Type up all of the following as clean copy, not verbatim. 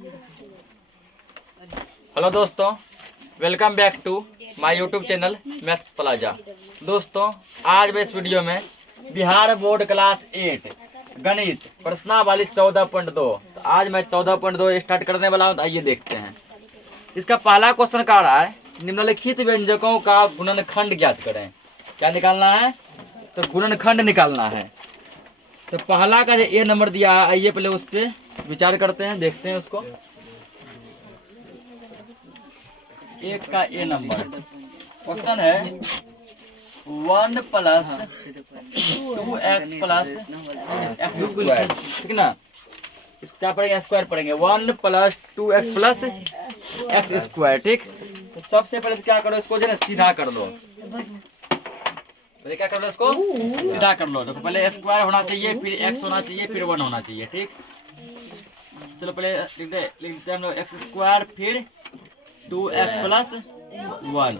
Hello दोस्तों, welcome back to my YouTube channel maths plaza. दोस्तों, आज मैं इस वीडियो में बिहार बोर्ड क्लास 8 गणित प्रश्नावली 14.2 तो आज मैं 14.2 स्टार्ट करने वाला हूँ। तो आइए देखते हैं। इसका पहला क्वेश्चन कह रहा है निम्नलिखित व्यंजकों का गुणनखंड ज्ञात करें। क्या निकालना है? तो गुणनखंड निकालना है। तो पहला का जो ए नंबर दिया है, आइए पहले उस पर विचार करते हैं, देखते हैं उसको। एक का ए नंबर क्वेश्चन है 1 plus 2x plus x square, ठीक ना। क्या पढ़ेंगे? स्क्वायर पढ़ेंगे। 1 plus 2x plus x square, ठीक। तो सबसे पहले क्या करो, इसको जो है सीधा कर लो। पहले क्या कर लो, इसको सीधा कर लो। देखो पहले स्क्वायर होना चाहिए, फिर एक्स होना चाहिए, फिर 1 होना चाहिए, ठीक। चलो पहले लिखते हैं हम लोग एक्स स्क्वायर फिर 2x प्लस 1।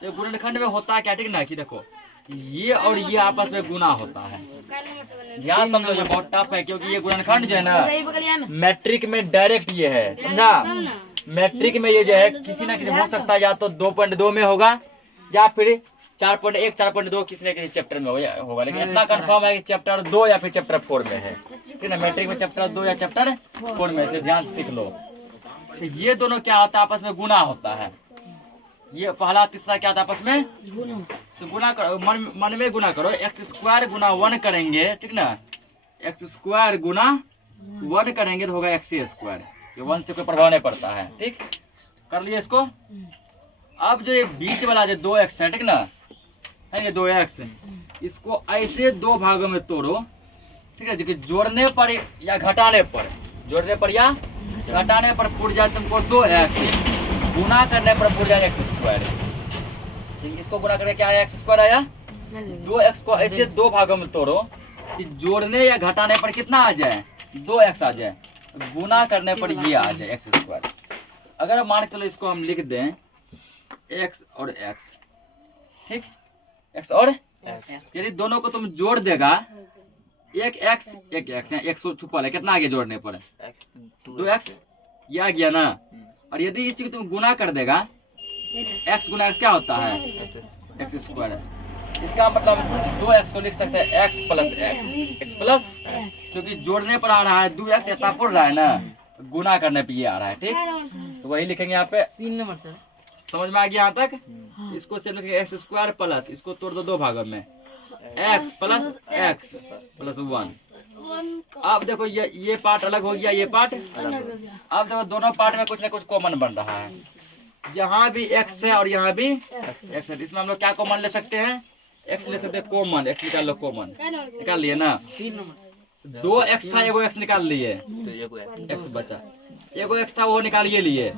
तो गुणनखंड में होता है क्या, ठीक ना, कि देखो ये और ये आपस में गुना होता है। ध्यान समझो, ये बहुत टफ है क्योंकि ये गुणनखंड जो है ना मैट्रिक में डायरेक्ट ये है, समझा। मैट्रिक में ये जो है किसी ना किसी हो सकता है, या तो 2.2 में होगा या फिर 4.1 4.2 किसी न किसी चैप्टर में होगा। लेकिन इतना कंफर्म है कि चैप्टर 2 या फिर चैप्टर 4 में है, ठीक है। मैट्रिक में चैप्टर 2 या चैप्टर 4 में से ध्यान से सीख लो। तो ये दोनों क्या होता है, आपस में गुना होता है। ये पहला तीसरा क्या होता है, आपस में तो गुना करो, मन में गुना करो। एक्स स्क्वायर गुना 1 करेंगे, ठीक ना। एक्स स्क्वायर गुना 1 करेंगे तो होगा एक्स स्क्वायर। ये 1 से कोई प्रभाव नहीं पड़ता है, ठीक। कर लिए इसको। अब जो ये बीच वाला जो 2x है, ठीक ना, है ये 2x, इसको ऐसे दो भागों में तोड़ो, ठीक है। जो जोड़ने पर या घटाने पर, जोड़ने पर या घटाने पर पूर जाए तुमको 2x, गुना करने पर पूर जाए एक्स स्क्वायर। इसको गुना करके क्या आया, एक्स स्क्वायर आया। 2x को ऐसे दो भागों में तोड़ो कि जोड़ने या घटाने पर कितना आ जाए, 2x आ जाए। गुना करने पर ये आ जाए एक्स स्क्वायर। अगर मान के चलो इसको हम लिख दें x और x, ठीक, x और यदि दोनों को तुम जोड़ देगा, एक x है, एक छुपा है, कितना आ गया जोड़ने पर 2x, ये आ गया ना। और यदि इसी को तुम गुना कर देगा, x गुना x क्या होता है, एक्स स्क्वायर। इसका मतलब 2x को लिख सकते हैं x प्लस x प्लस, क्योंकि जोड़ने पर आ रहा है 2x, ऐसा पड़ रहा है ना, गुना करने पे ये आ रहा है, ठीक। तो वही लिखेंगे यहाँ पे 3 नंबर। सर समझ में आ गया यहाँ तक? इसको सिर्फ लिखेंगे एक्स स्क्वायर प्लस, इसको तोड़ दो दो भागों में, x प्लस x प्लस 1। अब देखो ये पार्ट अलग हो गया, ये पार्ट अब देखो दोनों पार्ट में कुछ ना कुछ कॉमन बन रहा है। यहाँ भी x है और यहाँ भी x है। इसमें हम लोग क्या कॉमन ले सकते हैं, x ले सकते हैं कॉमन। x निकाल लो, कॉमन निकाल लिए ना। 2x था, एगो x निकाल लिए तो x बचा, एगो x था वो निकालिए लिए,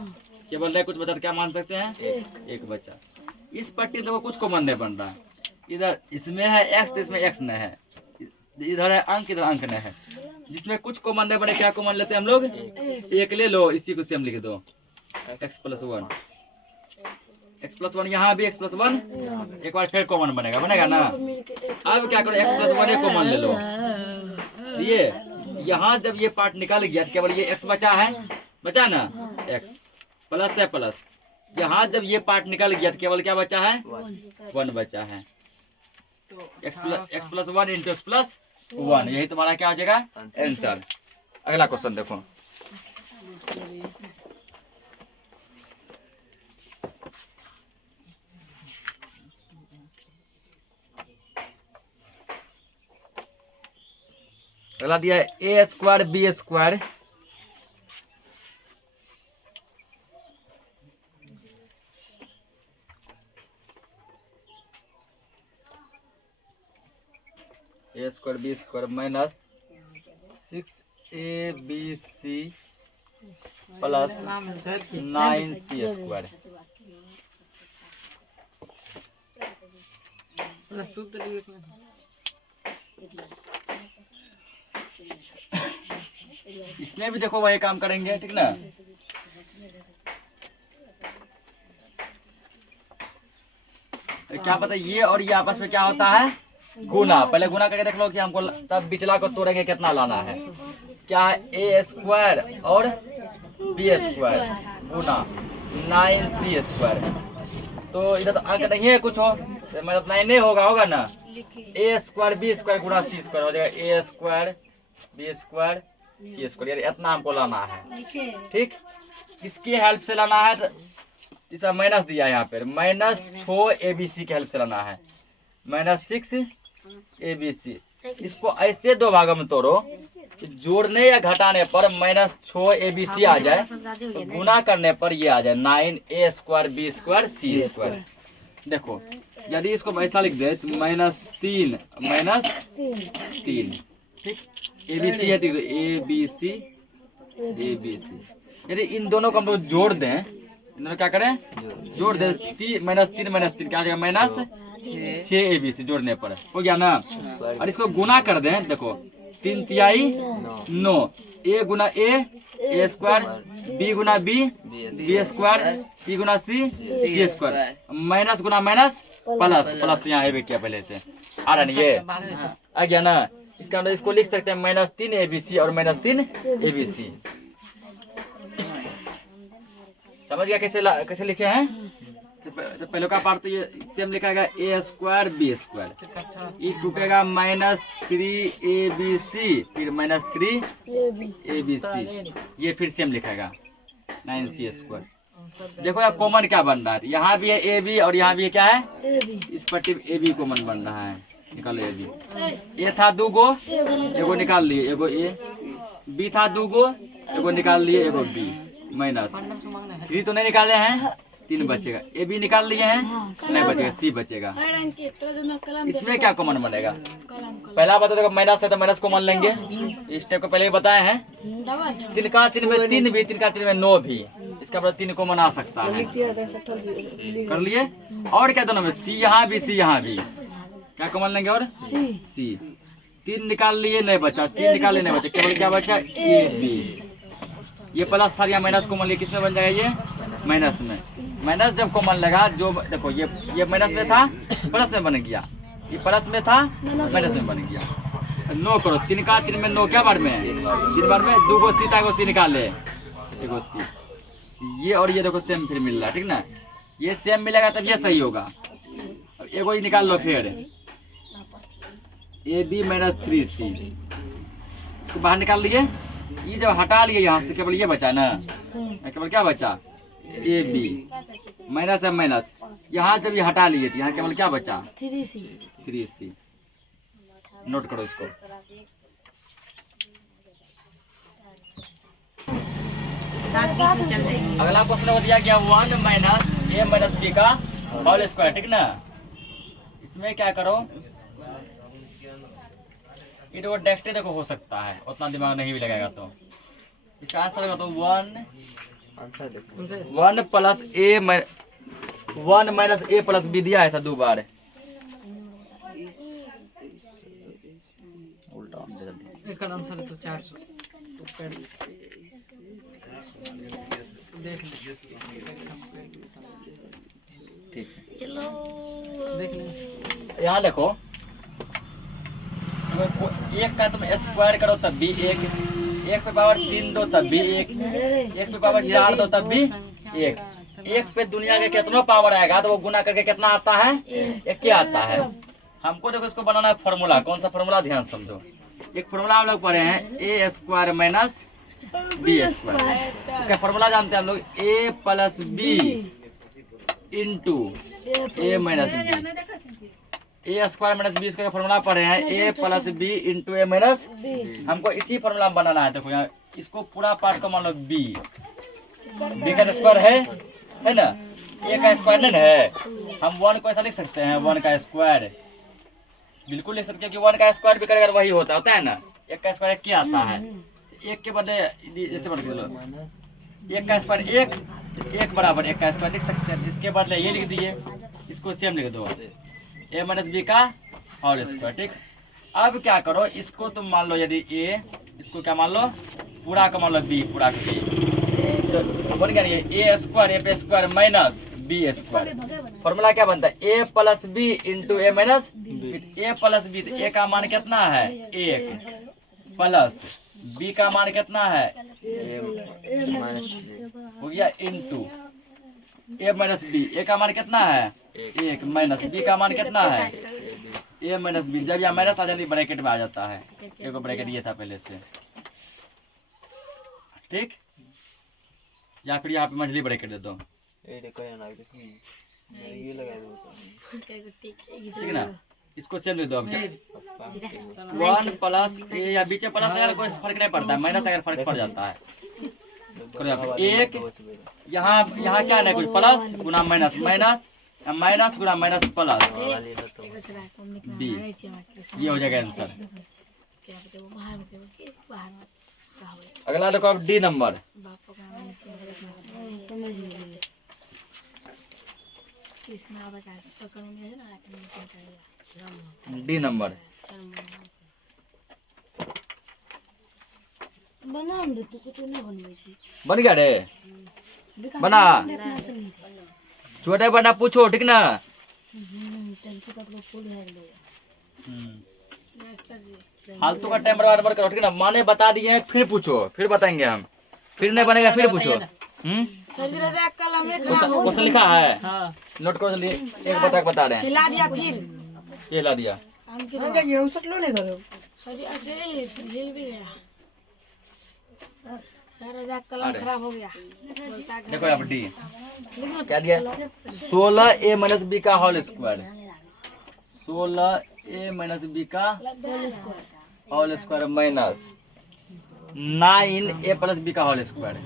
केवल कुछ बचा तो क्या मान सकते हैं, एक बचा। इस पट्टी में कुछ कॉमन नहीं बन रहा। इधर इसमें है x तो इसमें x नहीं है, इधर है अंक, इधर अंक नहीं है। जिसमें कुछ कॉमन नहीं बने, क्या कॉमन लेते हैं हम लोग, एक ले लो। इसी को सेम लिख दो, x प्लस 1, x प्लस 1, यहाँ भी x प्लस 1, एक बार फिर कॉमन बनेगा ना। अब क्या करो, x प्लस 1 एक कॉमन ले लो। ये यहाँ जब ये पार्ट निकल गया तो केवल ये x बचा है, बचा ना, x प्लस है प्लस। यहाँ जब ये पार्ट निकल गया तो केवल क्या बचा है, 1 बचा है। x plus 1 into x plus 1, यही तुम्हारा क्या हो जाएगा आंसर। अगला क्वेश्चन देखो। अगला दिया है a square b square a square b square minus 6abc plus 9c square. इसमें भी देखो वही काम करेंगे, ठीक ना। क्या पता ये और ये आपस में क्या होता है, गुना। पहले गुना करके देख लो कि हमको तब बिचला को तोड़ेंगे कितना लाना है। क्या है, ए स्क्वायर और बी स्क्वायर गुना 9c स्क्वायर। तो इधर तो अंक नहीं है कुछ हो तो मतलब 9 होगा ना। ए स्क्वायर बी स्क्वायर गुना सी स्क्वायर हो जाएगा ए स्क्वायर बी स्क्वायर सी स्क्वायर। यार इतना हमको लाना है, ठीक। किसकी हेल्प से लाना है? तो इसका माइनस दिया है यहाँ पे, -6 ABC की हेल्प से लाना है, -6 ABC। इसको ऐसे दो भागों में तोड़ो, जोड़ने या घटाने पर -6 ABC आ जाए, तो गुना करने पर ये आ जाए 9a स्क्वायर बी स्क्वायर सी स्क्वायर। देखो यदि इसको ऐसा लिख दे -3 ठीक, ABC है तो ABC यदि इन दोनों को हम लोग जोड़ दें, इन दोनों क्या करें जोड़ दें, -3 क्या आ जाएगा -6 ABC जोड़ने पर हो गया ना। और इसको गुना कर दें, देखो 3 तिहाई 9, a Guna a square, b Guna b square, c Guna c square, minus Guna minus plus तो यहाँ है क्या पहले से आ रहा नहीं ये आ गया ना। इसका मतलब इसको लिख सकते हैं -3 ABC और -3 ABC। समझ गया कैसे लिखे हैं? तो पहले का पार्ट तो ये सेम लिखाएगा a स्क्वायर बी स्क्वायर, ये टूटेगा -3 ABC फिर -3 ABC, ये फिर सेम लिखाएगा 9c स्क्वायर। देखो यार कॉमन क्या बन रहा है, यहाँ भी है ए बी और यहाँ भी है क्या है इस पट्टी ए बी कॉमन बन रहा है। निकालो ए बी, ए था 2 गो एगो निकाल लिए, एगो ए, बी था 2 गो एगो निकाल लिए, एगो बी, -3 तो नहीं निकाले हैं, 3 बचेगा, ए बी निकाल लिए हैं नहीं बचेगा, सी बचेगा। इसमें क्या कॉमन बनेगा? पहला बता देखो माइनस है तो माइनस कॉमन लेंगे, इस स्टेप को पहले ही बताए हैं। 3 का 3 में 3 भी, 3 का 3 में 9 भी, इसका मतलब 3 कॉमन आ सकता है। कर लिए। और क्या दोनों में सी यहाँ भी सी यहाँ भी, क्या कॉमन लेंगे? और सी 3 निकाल लिए नहीं बचा, सी निकाल लिए नहीं बचा, केवल क्या बचा ए बी। ये प्लस था या माइनस कॉमन लिए किसमें बन जाएगा? ये माइनस में। माइनस जब कॉमन लगा, जो देखो ये माइनस में था प्लस में बन गया, ये प्लस में था माइनस में बन गया। 9 करो, 3 का 3 में 9 क्या बार में 3 बार में, 2 गो सी था, एगो सी निकाल ले, एगो सी, ये और ये देखो सेम फिर मिल रहा है, ठीक ना। ये सेम मिलेगा तब ये सही होगा। अब एगो ही निकाल लो फिर, ए बी -3c, इसको बाहर निकाल लिए। ये जब हटा लिए यहाँ से केवल ये बचा ना, केवल क्या बचा ए बी, माइनस है माइनस, यहाँ जब ये हटा लिए थे यहाँ केवल क्या बचा 3c। नोट करो इसको। अगला क्वेश्चन हो दिया गया 1 - a - b का होल स्क्वायर, ठीक ना। इसमें क्या करो, ये तो डेक्टे देखो हो सकता है, उतना दिमाग नहीं भी लगेगा तो इसका आंसर होगा तो 1 plus a 1 minus a plus b दिया है ऐसा 2 बार, उल्टा आंसर तो 4 ठीक चलो देख ले। यहाँ देखो एक का तुम स्क्वायर करो तब भी 1 पे पावर 3 दो तब भी 1 पे पावर 4 दो तब भी 1 पे दुनिया के कितना पावर आएगा तो वो गुना करके कितना आता है 1 क्या आता है। हमको देखो इसको बनाना है फॉर्मूला, कौन सा फॉर्मूला ध्यान समझो। एक फॉर्मूला हम लोग पढ़े हैं a square minus b square, इसका फॉर्मूला जानते हैं हम लोग a plus b into a minus b. A square minus b square का फॉर्मूला पढ़े हैं a plus b into a minus, हमको इसी फॉर्मूला में बनाना है। देखो यहाँ इसको पूरा पार्ट को मान लो b का स्क्वायर है ना, a का स्क्वायर नहीं है, हम 1 को ऐसा लिख सकते हैं 1 का स्क्वायर, बिल्कुल लिख सकते हैं कि 1 का स्क्वायर भी करेगा वही होता है ना। 1 का स्क्वायर क्या आता है, 1 के बदले जैसे बढ़ लो 1 का स्क्वायर 1 बराबर 1 का स्क्वायर लिख सकते हैं, इसके बदले ये लिख दिए, इसको सेम लिख दो a माइनस बी का होल स्क्वायर, ठीक। अब क्या करो, इसको तुम मान लो यदि a, इसको क्या मान लो पूरा का मान लो b, पूरा का b, तो बन गया ये a square minus b square. Formula क्या बनता है a plus b into a minus a plus b, तो a का मान कितना है 1 प्लस b का मान कितना है हो गया इनटू ए माइनस बी। ए का मान कितना है 1 माइनस बी का मान कितना है ए माइनस बी। जब यहाँ माइनस आ जाती ब्रैकेट में आ जाता है। एक ब्रैकेट ये था पहले से, ठीक। या फिर यहाँ पे मछली ब्रैकेट दे दो, ठीक ना। इसको सेम दे दो। अब 1 प्लस ए या बीच में प्लस अगर कोई फर्क नहीं पड़ता है, माइनस अगर फर्क पड़ जाता है। एक यहाँ क्या है कुछ प्लस गुना माइनस, माइनस माइनस गुना माइनस प्लस बी, ये हो जाएगा आंसर। अगला देखो अब डी नंबर। डी नंबर बन गया रे, बना। छोटे बना पूछो, ठीक ना। फालतू का टाइम बर्बाद करो, ठीक ना। माने बता दिए हैं, फिर पूछो, फिर बताएंगे हम। फिर नहीं बनेगा फिर पूछो। क्वेश्चन लिखा है, नोट करो जल्दी। एक बता रहे हैं, हिला दिया फिर ये ला दिया। हिल भी गया सारा कलम खराब हो गया। देखो यहाँ पर डी क्या दिया 16 ए माइनस बी का होल स्क्वायर। 16 ए माइनस बी का होल स्क्वायर माइनस 9 ए प्लस बी का होल स्क्वायर।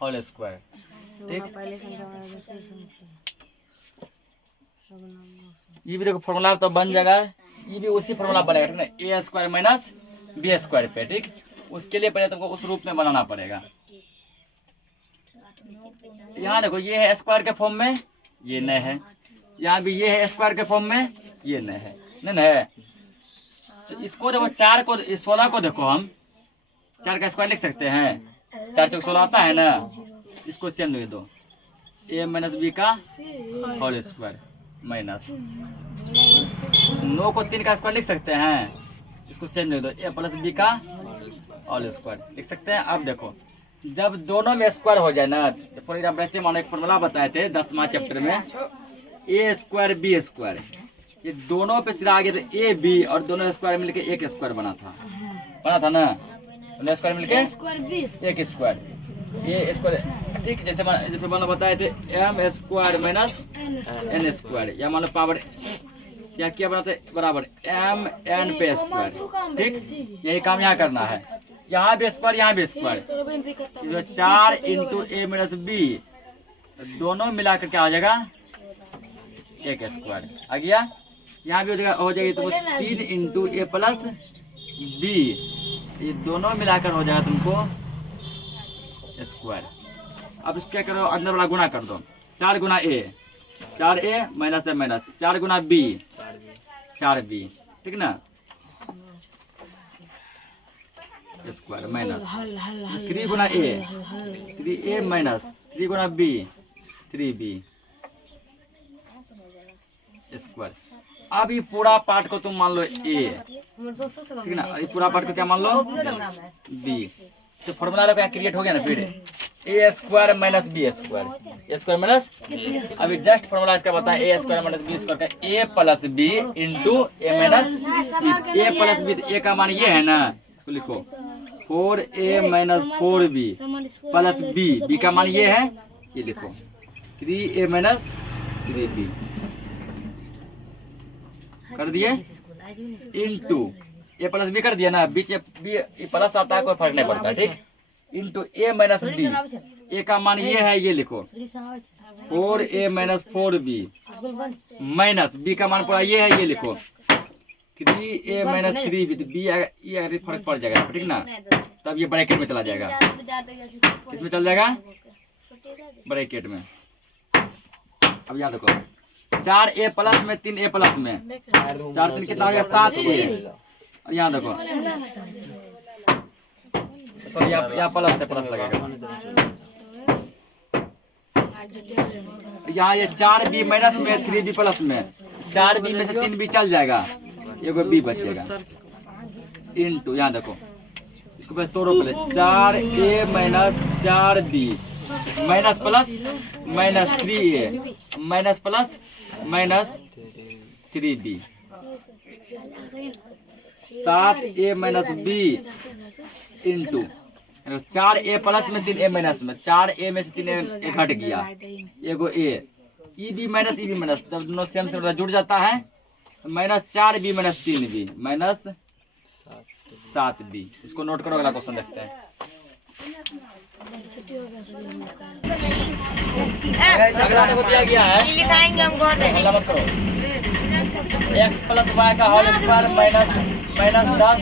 होल स्क्वायर, ठीक। ये भी देखो फॉर्मूला तो बन जाएगा, ये भी उसी फॉर्मूला बनेगा, ठीक ना। ए स्क्वायर माइनस बी स्क्वायर पे, ठीक। उसके लिए पहले तुमको उस रूप में बनाना पड़ेगा। यहाँ देखो ये है स्क्वायर के फॉर्म में, ये नहीं है। यहाँ भी ये है स्क्वायर के फॉर्म में, ये नहीं है, नहीं है। इसको देखो 4 को 16 को देखो हम 4 का स्क्वायर लिख सकते हैं। 4 चौक 16 आता है ना। इसको सेम लिख दो, ए माइनस बी का होल स्क्वायर माइनस 9 को 3 का स्क्वायर लिख सकते हैं। इसको सेम लिख दो, ए प्लस बी का होल स्क्वायर लिख सकते हैं। अब देखो जब दोनों में स्क्वायर हो जाए ना, फॉर एग्जाम्पल ऐसे मानो एक फॉर्मूला बताए थे 10वां चैप्टर में, ए स्क्वायर बी स्क्वायर। ये दोनों पे सिरा आ गया था ए बी, और दोनों स्क्वायर मिलके एक स्क्वायर बना था ना। दोनों स्क्वायर मिलके एक स्क्वायर, ये स्क्वायर, ठीक। जैसे मानो बताए थे m square minus n square, या मानो पावर या क्या बनाते बराबर एम एन पे स्क्वायर, ठीक। यही काम यहाँ करना है। यहाँ भी स्क्वायर, यहाँ भी square. 4 into a minus B दोनों मिलाकर क्या हो जाएगा एक स्क्वायर आ गया। यहाँ भी हो जाएगी तुमको 3 इंटू ए प्लस बी, ये दोनों मिलाकर हो जाएगा तुमको स्क्वायर। अब इसको क्या करो, अंदर वाला गुना कर दो। 4 गुना ए, 4 ए माइनस है माइनस, 4 गुना बी 4 बी, ठीक ना। स्क्वायर माइनस 3 गुना ए 3 ए माइनस 3 गुना बी 3 बी स्क्वायर। अब ये पूरा पार्ट को तुम मान लो ए, ठीक ना। ये पूरा पार्ट को क्या मान लो बी। तो फॉर्मूला क्रिएट हो गया ना। फिर ए square minus b square, a square minus, अभी जस्ट फॉर्मूला इसका बताएं, ए स्क्वायर माइनस बी स्क्वायर का ए plus b into a minus b. A plus B, ए का मान ये है ना, इसको लिखो 4a minus 4b plus B, B का मान ये है, ये लिखो 3a माइनस 3b कर दिए इंटू ए प्लस बी कर दिया ना। बीच बी प्लस आता है कोई फर्क नहीं पड़ता, ठीक। इंटू ए माइनस बी, ए का मान ये है, ये लिखो 4a minus 4b minus B का मान पूरा ये है, ये लिखो 3a माइनस 3b। तो बी ये फर्क पड़ जाएगा, ठीक ना। तब ये ब्रैकेट में चला जाएगा, इसमें चल जाएगा ब्रैकेट में। अब याद रखो 4a प्लस में 3a प्लस में 4 3 कितना हो गया 7a। यहाँ देखो सॉरी यहाँ प्लस से प्लस लगेगा। यहाँ ये 4b माइनस में 3b प्लस में 4b में से 3b चल जाएगा, एगो बी बचेगा इनटू, यहाँ देखो इसको पहले तोड़ो, पहले 4a minus 4b minus plus minus 3a minus plus minus 3b 7a minus b into 4a plus में 3a माइनस में, 4a में से 3a घट गया, एगो a ई बी माइनस जब दोनों सेम से जुड़ जाता है minus 4b minus 3b minus 7b। इसको नोट करो, अगला क्वेश्चन देखते हैं। अगला देखो दिया गया है, लिखाएंगे हम गौर से। हल्ला मत करो। x प्लस वाई का whole square minus 10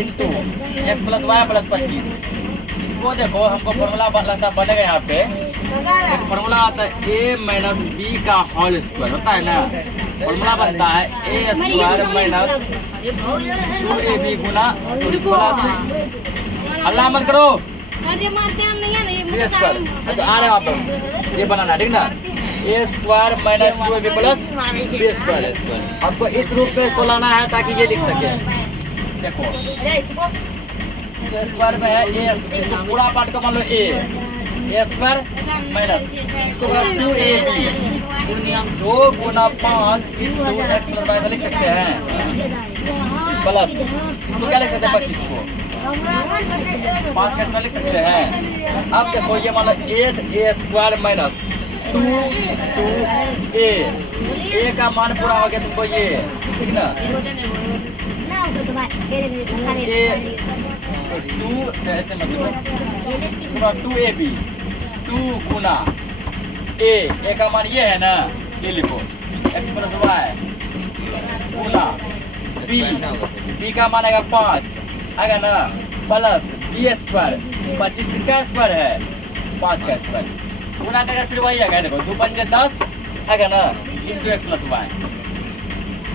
into x plus y plus 25। इसको देखो, हमको फॉर्मूला बनेगा यहाँ पे, एक फॉर्मूला आता है a माइनस b का होल स्क्वायर होता है ना, फॉर्मूला बनता है a square minus 2ab Guna plus, हल्ला मत करो, बी स्क्वायर। अच्छा आ रहे हैं आप ये बनाना, ठीक ना, a square minus 2ab plus b square. आपको इस रूप में इसको लाना है ताकि ये लिख सके। देखो स्क्वायर में है a, इसको पूरा पार्ट का मान लो a स्क्वायर माइनस इसको 2ab 2 गुना 5 इंटू एक्स प्लस वाई लिख सकते हैं प्लस, इसको क्या लिख सकते हैं 25 को 5 का स्क्वायर लिख सकते हैं। अब देखो ये मान लो 8a स्क्वायर माइनस 2a का मान पूरा हो गया तुमको ये, ठीक ना, 2ab 2 गुना a का मान ये है ना, ये लिखो x प्लस वाई गुना b का मान आएगा 5 आएगा ना, प्लस बी स्क्वायर 25 किसका स्क्वायर है 5 का स्क्वायर गुना का, फिर वही आएगा, देखो 2 5 10 आएगा ना इंटू एक्स प्लस वाई।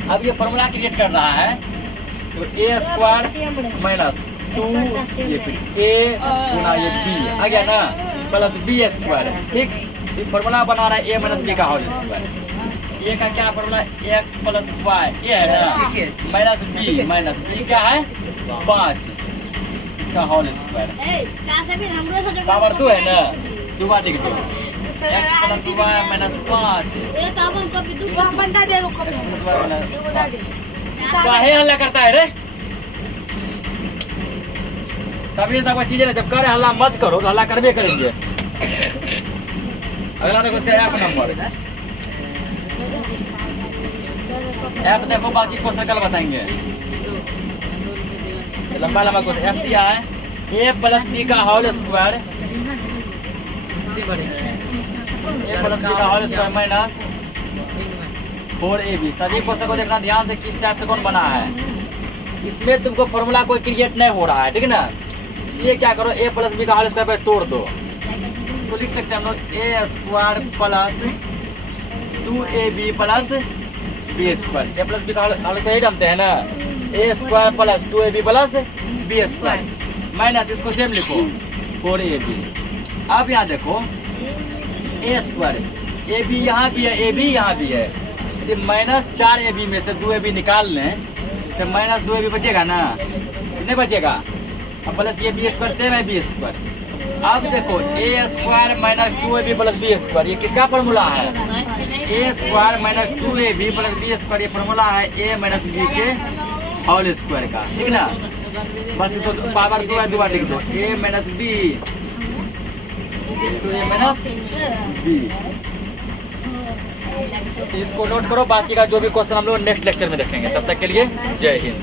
अब ये फॉर्मूला क्रिएट कर रहा है, तो a स्क्वायर माइनस 2 ये फिर a गुना ये b आ गया ना प्लस बी स्क्वायर, ठीक। ये फॉर्मूला बना रहा है a माइनस b का होल स्क्वायर। a का क्या फॉर्मूला x प्लस वाई ये है ना माइनस b क्या है 5 इसका होल स्क्वायर, पावर 2 है ना, 2 बार लिख दो x प्लस वाई माइनस 5 काहे हल्ला करता है रे, तभी तक चीजें जब करे हल्ला मत करो, हल्ला करबे करेंगे। अगला देखो इसका f नंबर, f देखो, बाकी क्वेश्चन कल बताएंगे। लंबा क्वेश्चन f दिया है a प्लस b का होल स्क्वायर माइनस 4ab। सभी क्वेश्चन को देखना ध्यान से, किस टाइप से कौन बना है, इसमें तुमको फॉर्मूला कोई क्रिएट नहीं हो रहा है, ठीक है ना, इसलिए क्या करो a प्लस b का होल स्क्वायर पे तोड़ दो, इसको लिख सकते हैं हम लोग a square plus 2ab plus b square. a plus b का होल स्क्वायर जानते हैं ना, a square plus 2ab plus b square minus इसको सेम लिखो 4ab। अब यहाँ देखो a स्क्वायर ab यहाँ भी है, ab यहाँ भी है, माइनस 4ab में से 2ab निकाल लें तो माइनस 2ab बचेगा ना, नहीं बचेगा, अब प्लस ये बी स्क्वायर सेम है बी स्क्वायर। अब देखो a square minus 2ab plus b square, ये किसका फॉर्मूला है a square minus 2ab plus b square, ये फॉर्मूला है a माइनस b के होल स्क्वायर का, ठीक ना, बस तो पावर 2 है, 2 बार लिख दो a माइनस b इंटू a माइनस b। इसको नोट करो, बाकी का जो भी क्वेश्चन हम लोग नेक्स्ट लेक्चर में देखेंगे, तब तक के लिए जय हिंद।